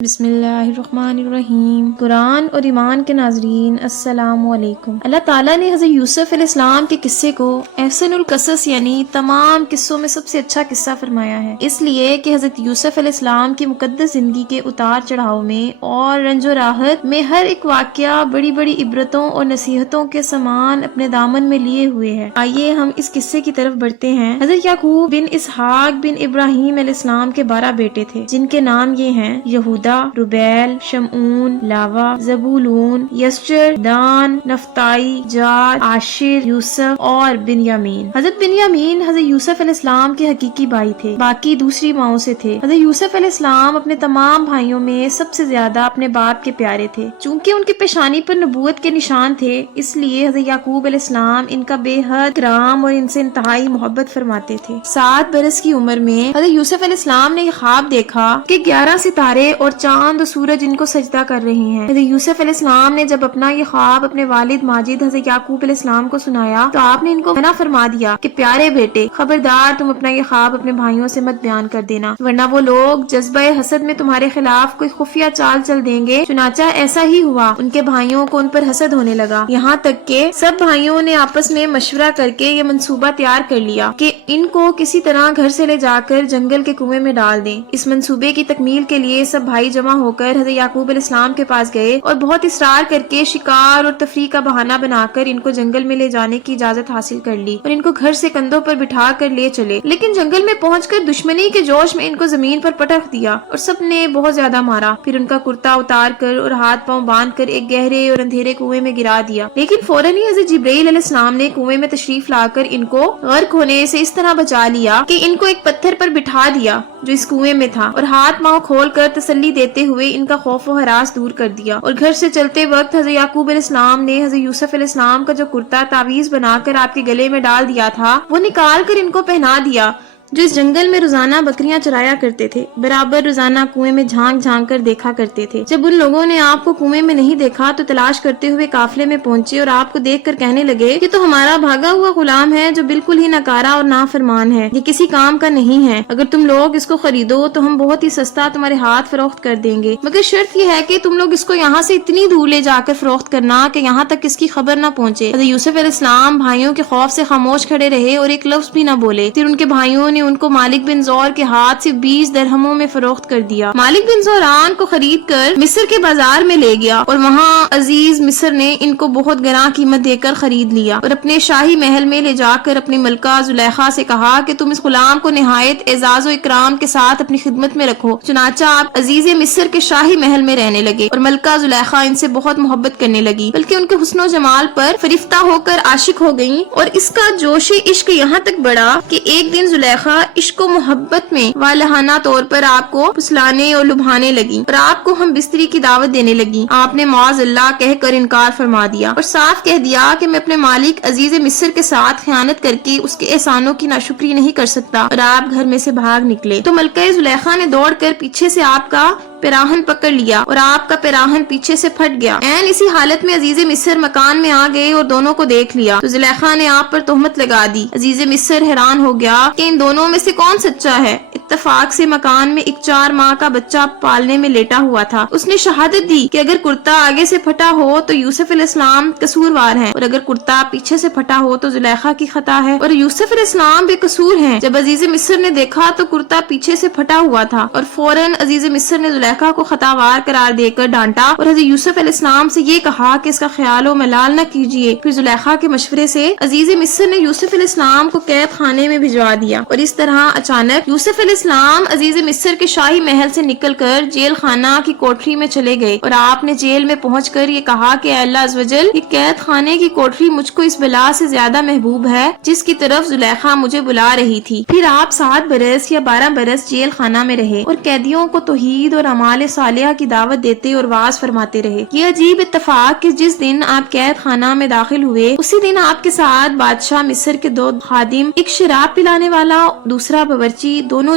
بسم اللہ الرحمن الرحیم۔ قرآن اور ایمان کے ناظرین السلام علیکم۔ اللہ تعالیٰ نے حضرت یوسف علیہ السلام کے قصے کو احسن القصص یعنی تمام قصوں میں سب سے اچھا قصہ فرمایا ہے، اس لیے کہ حضرت یوسف علیہ السلام کی مقدس زندگی کے اتار چڑھاؤ میں اور رنج و راحت میں ہر ایک واقعہ بڑی بڑی عبرتوں اور نصیحتوں کے سامان اپنے دامن میں لیے ہوئے ہے۔ آئیے ہم اس قصے کی طرف بڑھتے ہیں۔ حضرت یعقوب بن اسحاق بن ابراہیم علیہ السلام کے 12 بیٹے تھے، جن کے نام یہ ہیں: یہودا، روبیل، شمعون، لاوا، زبولون، یسچر، دان، نفتائی، جاد، عاشر، یوسف اور بنیامین۔ حضرت بنیامین حضرت یوسف علیہ السلام کے حقیقی بھائی تھے، باقی دوسری ماؤں سے تھے۔ حضرت یوسف علیہ السلام اپنے تمام بھائیوں میں سب سے زیادہ اپنے باپ کے پیارے تھے۔ چونکہ ان کی پیشانی پر نبوت کے نشان تھے، اس لیے حضرت یعقوب علیہ السلام ان کا بے حد کرام اور ان سے انتہائی محبت فرماتے تھے۔ 7 برس کی عمر میں حضرت یوسف علیہ السلام نے یہ خواب دیکھا کہ 11 ستارے اور چاند و سورج ان کو سجدہ کر رہے ہیں۔ حضرت یوسف علیہ السلام نے جب اپنا یہ خواب اپنے والد ماجد حضرت یعقوب علیہ السلام کو سنایا تو آپ نے ان کو منع فرما دیا کہ پیارے بیٹے، خبردار تم اپنا یہ خواب اپنے بھائیوں سے مت بیان کر دینا، ورنہ وہ لوگ جذبہ حسد میں تمہارے خلاف کوئی خفیہ چال چل دیں گے۔ چنانچہ ایسا ہی ہوا، ان کے بھائیوں کو ان پر حسد ہونے لگا، یہاں تک کہ سب بھائیوں نے آپس میں مشورہ کر کے یہ منصوبہ تیار کر لیا کہ ان کو کسی طرح گھر سے لے جا کر جنگل کے کنویں میں ڈال دیں۔ اس منصوبے کی تکمیل کے لیے سب بھائی جمع ہو کر حضرت یعقوب علیہ السلام کے پاس گئے اور بہت اصرار کر کے شکار اور تفریح کا بہانہ بنا کر ان کو جنگل میں لے جانے کی اجازت حاصل کر لی اور ان کو گھر سے کندھوں پر بٹھا کر لے چلے، لیکن جنگل میں پہنچ کر دشمنی کے جوش میں ان کو زمین پر پٹک دیا اور سب نے بہت زیادہ مارا۔ پھر ان کا کرتا اتار کر اور ہاتھ پاؤں باندھ کر ایک گہرے اور اندھیرے کنویں میں گرا دیا، لیکن فوراً ہی حضرت جبرائیل علیہ السلام نے کنویں میں تشریف لا کر ان کو غرق ہونے سے اس طرح بچا لیا کہ ان کو ایک پتھر پر بٹھا دیا جو اس کنویں میں تھا اور ہاتھ پاؤں کھول کر تسلی دیتے ہوئے ان کا خوف و ہراس دور کر دیا۔ اور گھر سے چلتے وقت حضرت یعقوب علیہ السلام نے حضرت یوسف علیہ السلام کا جو کرتا تعویذ بنا کر آپ کے گلے میں ڈال دیا تھا وہ نکال کر ان کو پہنا دیا، جو اس جنگل میں روزانہ بکریاں چرایا کرتے تھے، برابر روزانہ کنویں میں جھانک جھانک کر دیکھا کرتے تھے۔ جب ان لوگوں نے آپ کو کنویں میں نہیں دیکھا تو تلاش کرتے ہوئے قافلے میں پہنچے اور آپ کو دیکھ کر کہنے لگے، یہ تو ہمارا بھاگا ہوا غلام ہے جو بالکل ہی ناکارہ اور نافرمان ہے، یہ کسی کام کا نہیں ہے، اگر تم لوگ اس کو خریدو تو ہم بہت ہی سستا تمہارے ہاتھ فروخت کر دیں گے، مگر شرط یہ ہے کہ تم لوگ اس کو یہاں سے اتنی دور لے جا کر فروخت کرنا کہ یہاں تک اس کی خبر نہ پہنچے۔ حضرت یوسف علیہ السلام بھائیوں کے خوف سے خاموش کھڑے رہے اور ایک لفظ بھی نہ بولے۔ پھر ان کے بھائیوں نے ان کو مالک بن زور کے ہاتھ سے 20 درہموں میں فروخت کر دیا۔ مالک بن زوران کو خرید کر مصر کے بازار میں لے گیا اور وہاں عزیز مصر نے ان کو بہت گراں قیمت دے کر خرید لیا اور اپنے شاہی محل میں لے جا کر اپنی ملکہ زلیخا سے کہا کہ تم اس غلام کو نہایت اعزاز و اکرام کے ساتھ اپنی خدمت میں رکھو۔ چنانچہ آپ عزیز مصر کے شاہی محل میں رہنے لگے اور ملکہ زلیخا ان سے بہت محبت کرنے لگی، بلکہ ان کے حسن و جمال پر فریفتہ ہو کر عاشق ہو گئیں، اور اس کا جوش عشق یہاں تک بڑھا کہ ایک دن زلیخا عشق و محبت میں والہانہ طور پر آپ کو پھسلانے اور لبھانے لگی اور آپ کو ہم بستری کی دعوت دینے لگی۔ آپ نے معاذ اللہ کہہ کر انکار فرما دیا اور صاف کہہ دیا کہ میں اپنے مالک عزیز مصر کے ساتھ خیانت کر کے اس کے احسانوں کی ناشکری نہیں کر سکتا، اور آپ گھر میں سے بھاگ نکلے تو ملکہ زلیخا نے دوڑ کر پیچھے سے آپ کا پیراہن پکڑ لیا اور آپ کا پیراہن پیچھے سے پھٹ گیا۔ این اسی حالت میں عزیز مصر مکان میں آ گئے اور دونوں کو دیکھ لیا تو زلیخا نے آپ پر تہمت لگا دی۔ عزیز مصر حیران ہو گیا کہ ان دونوں میں سے کون سچا ہے۔ اتفاق سے مکان میں ایک 4 ماہ کا بچہ پالنے میں لیٹا ہوا تھا، اس نے شہادت دی کہ اگر کرتا آگے سے پھٹا ہو تو یوسف علیہ السلام قصوروار ہیں، اور اگر کرتا پیچھے سے پھٹا ہو تو زلیخا کی خطا ہے اور یوسف علیہ السلام بے قصور ہیں۔ جب عزیز مصر نے دیکھا تو کرتا پیچھے سے پھٹا ہوا تھا اور فوراً عزیز مصر نے زلیخا کو خطاوار قرار دے کر ڈانٹا اور حضرت یوسف علیہ السلام سے یہ کہا کہ اس کا خیال و ملال نہ کیجیے۔ پھر زلیخا کے مشورے سے عزیز مصر نے یوسف علیہ السلام کو قید خانے میں بھجوا دیا، اور اس طرح اچانک یوسف علیہ السلام عزیز مصر کے شاہی محل سے نکل کر جیل خانہ کی کوٹری میں چلے گئے، اور آپ نے جیل میں پہنچ کر یہ کہا کہ اے اللہ عزوجل، یہ قید خانے کی کوٹری مجھ کو اس بلا سے زیادہ محبوب ہے جس کی طرف زلیخا مجھے بلا رہی تھی۔ پھر آپ 7 برس یا 12 برس جیل خانہ میں رہے اور قیدیوں کو توحید اور اعمال صالحہ کی دعوت دیتے اور واعظ فرماتے رہے۔ یہ عجیب اتفاق کہ جس دن آپ قید خانہ میں داخل ہوئے اسی دن آپ کے ساتھ بادشاہ مصر کے 2 خادم، ایک شراب پلانے والا دوسرا باورچی، دونوں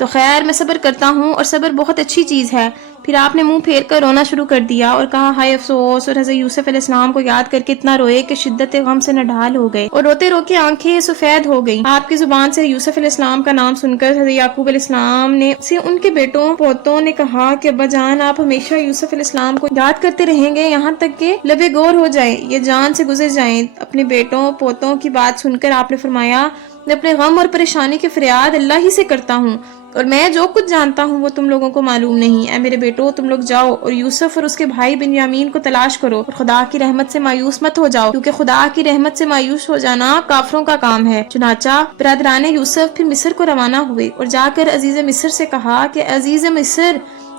تو خیر میں صبر کرتا ہوں اور صبر بہت اچھی چیز ہے۔ پھر آپ نے منہ پھیر کر رونا شروع کر دیا اور کہا ہائے افسوس، اور حضرت یوسف علیہ السلام کو یاد کر کے اتنا روئے کہ شدت غم سے نڈھال ہو گئے اور روتے رو کے آنکھیں سفید ہو گئی۔ آپ کی زبان سے یوسف علیہ السلام کا نام سن کر حضرت یعقوب علیہ السلام نے سے ان کے بیٹوں پوتوں نے کہا کہ ابا جان آپ ہمیشہ یوسف علیہ السلام کو یاد کرتے رہیں گے یہاں تک کہ لبے گور ہو جائیں، یہ جان سے گزر جائیں۔ اپنے بیٹوں پوتوں کی بات سن کر آپ نے فرمایا میں اپنے غم اور پریشانی کی فریاد اللہ ہی سے کرتا ہوں، اور میں جو کچھ جانتا ہوں وہ تم لوگوں کو معلوم نہیں۔ اے میرے بیٹو تم لوگ جاؤ اور یوسف اور اس کے بھائی بنیامین کو تلاش کرو اور خدا کی رحمت سے مایوس مت ہو جاؤ، کیونکہ خدا کی رحمت سے مایوس ہو جانا کافروں کا کام ہے۔ چنانچہ برادران یوسف پھر مصر کو روانہ ہوئے اور جا کر عزیز مصر سے کہا کہ عزیز مصر،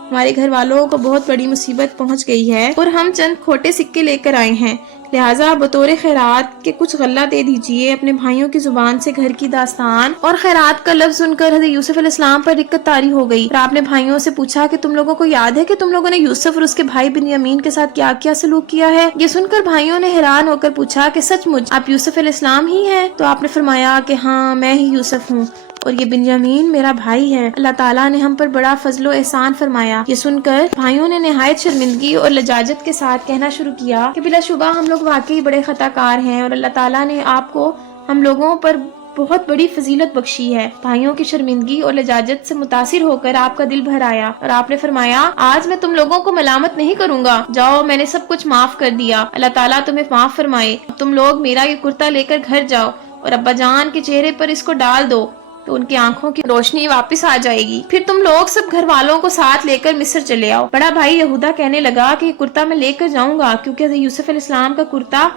ہمارے گھر والوں کو بہت بڑی مصیبت پہنچ گئی ہے اور ہم چند کھوٹے سکے لے کر آئے ہیں، لہٰذا بطور خیرات کے کچھ غلہ دے دیجئے۔ اپنے بھائیوں کی زبان سے گھر کی داستان اور خیرات کا لفظ سن کر حضرت یوسف علیہ السلام پر دقت طاری ہو گئی، اور آپ نے بھائیوں سے پوچھا کہ تم لوگوں کو یاد ہے کہ تم لوگوں نے یوسف اور اس کے بھائی بنیامین کے ساتھ کیا کیا سلوک کیا ہے؟ یہ سن کر بھائیوں نے حیران ہو کر پوچھا کہ سچ مچ آپ یوسف علیہ السلام ہی ہیں؟ تو آپ نے فرمایا کہ ہاں میں ہی یوسف ہوں اور یہ بنیامین میرا بھائی ہے، اللہ تعالیٰ نے ہم پر بڑا فضل و احسان فرمایا۔ یہ سن کر بھائیوں نے نہایت شرمندگی اور لجاجت کے ساتھ کہنا شروع کیا کہ بلا شبہ ہم لوگ واقعی بڑے خطا کار ہیں اور اللہ تعالیٰ نے آپ کو ہم لوگوں پر بہت بڑی فضیلت بخشی ہے۔ بھائیوں کی شرمندگی اور لجاجت سے متاثر ہو کر آپ کا دل بھر آیا اور آپ نے فرمایا آج میں تم لوگوں کو ملامت نہیں کروں گا، جاؤ میں نے سب کچھ معاف کر دیا، اللہ تعالیٰ تمہیں معاف فرمائے۔ اب تم لوگ میرا یہ کرتا لے کر گھر جاؤ اور ابا جان کے چہرے پر اس کو ڈال دو تو ان کی آنکھوں کی روشنی واپس آ جائے گی، پھر تم لوگ سب گھر والوں کو ساتھ لے کر مصر چلے آؤ۔ بڑا بھائی یہودا کہنے لگا کہ یہ کرتا میں لے کر جاؤں گا، کیونکہ حضرت یوسف علیہ السلام کا کرتا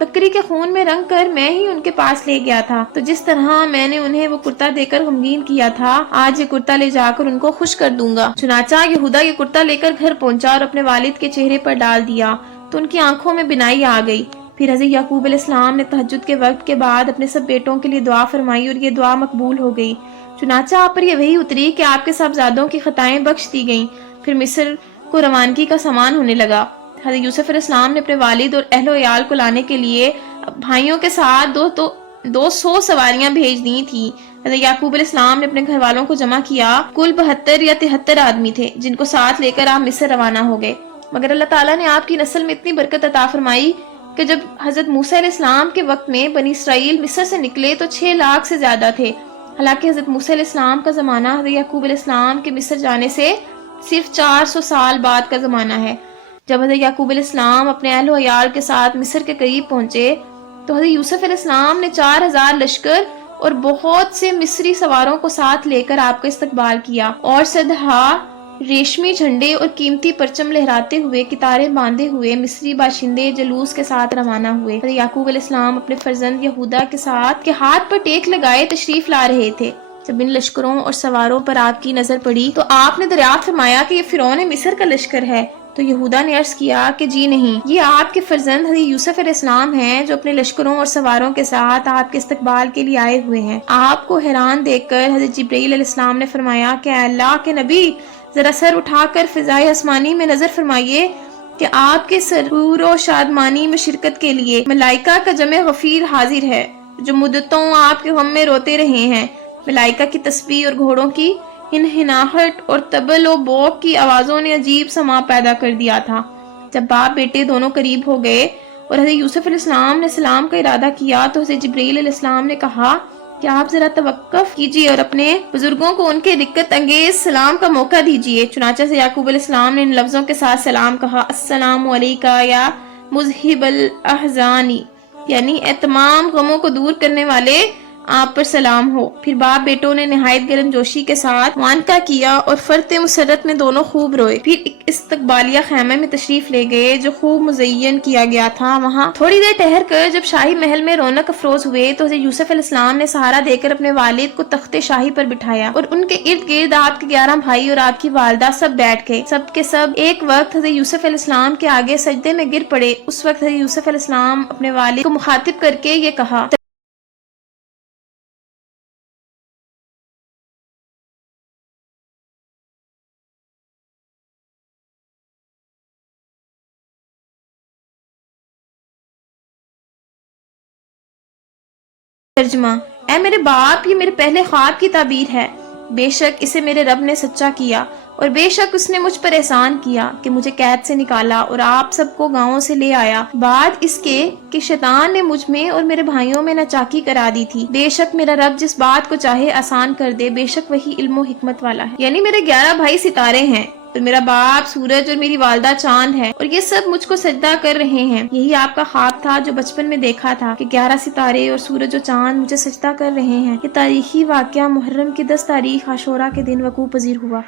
بکری کے خون میں رنگ کر میں ہی ان کے پاس لے گیا تھا، تو جس طرح میں نے انہیں وہ کرتا دے کر غمگین کیا تھا، آج یہ کرتا لے جا کر ان کو خوش کر دوں گا۔ چنانچہ یہودا یہ کرتا لے کر گھر پہنچا اور اپنے والد کے چہرے پر ڈال دیا تو ان کی آنکھوں میں بینائی آ گئی۔ پھر حضرت یعقوب علیہ السلام نے تہجد کے وقت کے بعد اپنے سب بیٹوں کے لیے دعا فرمائی اور یہ دعا مقبول ہو گئی۔ چنانچہ آپ پر یہ وحی اتری کہ آپ کے صاحبزادوں کی خطائیں بخش دی گئیں۔ پھر مصر کو روانگی کا سامان ہونے لگا۔ حضرت یوسف علیہ السلام نے اپنے والد اور اہل و عیال کو لانے کے لیے بھائیوں کے ساتھ 200 سواریاں بھیج دی تھی۔ حضرت یعقوب علیہ السلام نے اپنے گھر والوں کو جمع کیا، کل 72 یا 73 آدمی تھے جن کو ساتھ لے کر آپ مصر روانہ ہو گئے۔ مگر اللہ تعالیٰ نے آپ کی نسل میں اتنی برکت عطا فرمائی کہ جب حضرت موسیٰ علیہ السلام کے وقت میں بنی اسرائیل مصر سے نکلے تو 6 لاکھ سے زیادہ تھے، حالانکہ حضرت موسیٰ علیہ السلام کا زمانہ حضرت یعقوب علیہ السلام کے مصر جانے سے صرف 400 سال بعد کا زمانہ ہے۔ جب حضرت یعقوب علیہ السلام اپنے اہل و عیال کے ساتھ مصر کے قریب پہنچے تو حضرت یوسف علیہ السلام نے 4000 لشکر اور بہت سے مصری سواروں کو ساتھ لے کر آپ کا استقبال کیا، اور سدھا ریشمی جھنڈے اور قیمتی پرچم لہراتے ہوئے کتاریں باندھے ہوئے مصری باشندے جلوس کے ساتھ روانہ ہوئے۔ حضرت یعقوب علیہ السلام اپنے فرزند یہودا کے ساتھ کے ہاتھ پر ٹیک لگائے تشریف لا رہے تھے۔ جب ان لشکروں اور سواروں پر آپ کی نظر پڑی تو آپ نے دریافت فرمایا کہ یہ فرعون مصر کا لشکر ہے، تو یہودا نے عرض کیا کہ جی نہیں، یہ آپ کے فرزند حضرت یوسف علیہ السلام ہیں جو اپنے لشکروں اور سواروں کے ساتھ آپ کے استقبال کے لیے آئے ہوئے ہیں۔ آپ کو حیران دیکھ کر حضرت جبرائیل علیہ السلام نے فرمایا کہ اے اللہ کے نبی، ذرا سر اٹھا کر فضائے آسمانی میں نظر فرمائیے کہ آپ کے سرور و شادمانی میں شرکت کے لیے ملائکہ کا جمع غفیر حاضر ہے جو مدتوں آپ کے غم میں روتے رہے ہیں۔ ملائکہ کی تسبیح اور گھوڑوں کی ہنہناہٹ اور طبل و بوق کی آوازوں نے عجیب سما پیدا کر دیا تھا۔ جب باپ بیٹے دونوں قریب ہو گئے اور حضرت یوسف علیہ السلام نے سلام کا ارادہ کیا تو حضرت جبرائیل علیہ السلام نے کہا کہ آپ ذرا توقف کیجیے اور اپنے بزرگوں کو ان کے دقت انگیز سلام کا موقع دیجیے۔ چنانچہ سے یعقوب علیہ السلام نے ان لفظوں کے ساتھ سلام کہا، السلام علیکہ یا مذہب الاحزانی، یعنی اے تمام غموں کو دور کرنے والے، آپ پر سلام ہو۔ پھر باپ بیٹوں نے نہایت گرم جوشی کے ساتھ معانقہ کیا اور فرط مسرت میں دونوں خوب روئے۔ پھر ایک استقبالیہ خیمے میں تشریف لے گئے جو خوب مزین کیا گیا تھا۔ وہاں تھوڑی دیر ٹہر کر جب شاہی محل میں رونق افروز ہوئے تو حضرت یوسف علیہ السلام نے سہارا دے کر اپنے والد کو تخت شاہی پر بٹھایا اور ان کے ارد گرد آپ کے 11 بھائی اور آپ کی والدہ سب بیٹھ گئے۔ سب کے سب ایک وقت حضرت یوسف علیہ السلام کے آگے سجدے میں گر پڑے۔ اس وقت حضرت یوسف علیہ السلام اپنے والد کو مخاطب کر کے یہ کہا، ترجمہ: اے میرے باپ، یہ میرے پہلے خواب کی تعبیر ہے۔ بے شک اسے میرے رب نے سچا کیا اور بے شک اس نے مجھ پر احسان کیا کہ مجھے قید سے نکالا اور آپ سب کو گاؤں سے لے آیا، بعد اس کے کہ شیطان نے مجھ میں اور میرے بھائیوں میں ناچاکی کرا دی تھی۔ بے شک میرا رب جس بات کو چاہے آسان کر دے، بے شک وہی علم و حکمت والا ہے۔ یعنی میرے 11 بھائی ستارے ہیں اور میرا باپ سورج اور میری والدہ چاند ہے، اور یہ سب مجھ کو سجدہ کر رہے ہیں۔ یہی آپ کا خواب تھا جو بچپن میں دیکھا تھا کہ 11 ستارے اور سورج و چاند مجھے سجدہ کر رہے ہیں۔ یہ تاریخی واقعہ محرم کی 10 تاریخ عاشورہ کے دن وقوع پذیر ہوا۔